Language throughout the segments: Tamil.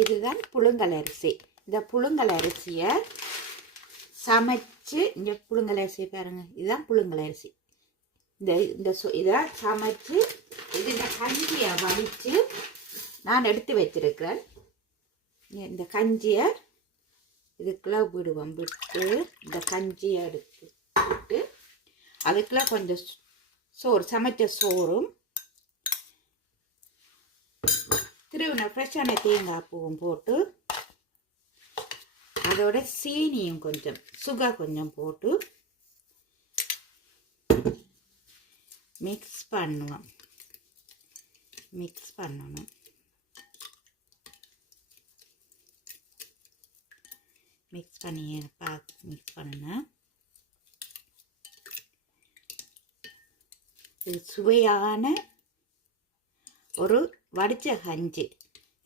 இதுதான் புழுங்கல் அரிசி. இந்த புழுங்கல் அரிசியை சமைச்சு, இங்கே புழுங்கல் அரிசி பாருங்கள், இதுதான் புழுங்கல் அரிசி. இதை சமைச்சு இந்த கஞ்சியை வடித்து நான் எடுத்து வச்சிருக்கிறேன். இந்த கஞ்சியை இதுக்குள்ளே விடுவோம். விட்டு இந்த கஞ்சியை எடுத்து விட்டு அதுக்குள்ளே கொஞ்சம் சோறு, சமைச்ச சோறும் திருவின ஃப்ரெஷ்ஷான தேங்காய் பூவும் போட்டு அதோட சீனியும் கொஞ்சம் சுகர் கொஞ்சம் போட்டு மிக்ஸ் பண்ணணும். மிக்ஸ் பண்ணணும். மிக்ஸ் பண்ணி மிக்ஸ் பண்ணுங்க. இது சுவையான ஒரு வடித்த கஞ்சி.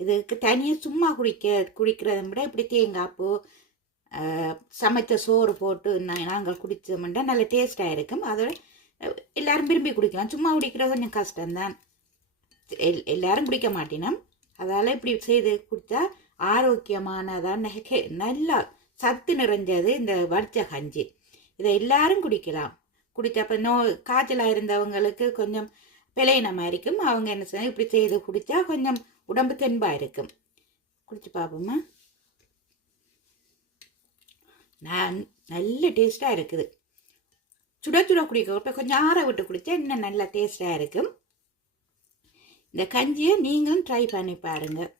இதுக்கு தனியாக சும்மா குடிக்கிறத விட இப்படி தேங்காய் பூ சமைத்த சோறு போட்டு நாங்கள் குடித்தோம்னா நல்ல டேஸ்ட்டாக இருக்கும். அதோட எல்லோரும் விரும்பி குடிக்கலாம். சும்மா குடிக்கிறது கொஞ்சம் கஷ்டம்தான், எல்லோரும் குடிக்க மாட்டினோம். அதால் இப்படி செய்து குடித்தா ஆரோக்கியமானதான், நல்லா சத்து நிறைஞ்சது இந்த வடித்த கஞ்சி. இதை எல்லாரும் குடிக்கலாம். குடித்தப்போ காய்ச்சலாக இருந்தவங்களுக்கு கொஞ்சம் பிழையினமாக இருக்கும். அவங்க என்ன செய்ய இப்படி செய்து குடித்தா கொஞ்சம் உடம்பு தென்பாக இருக்கும். குடிச்சு பார்ப்போமா? நல்ல டேஸ்ட்டாக இருக்குது. சுட சுட குடிக்க கொஞ்சம் ஆற விட்டு குடித்தா இன்னும் நல்லா டேஸ்ட்டாக இருக்கும். இந்த கஞ்சியை நீங்களும் ட்ரை பண்ணி பாருங்கள்.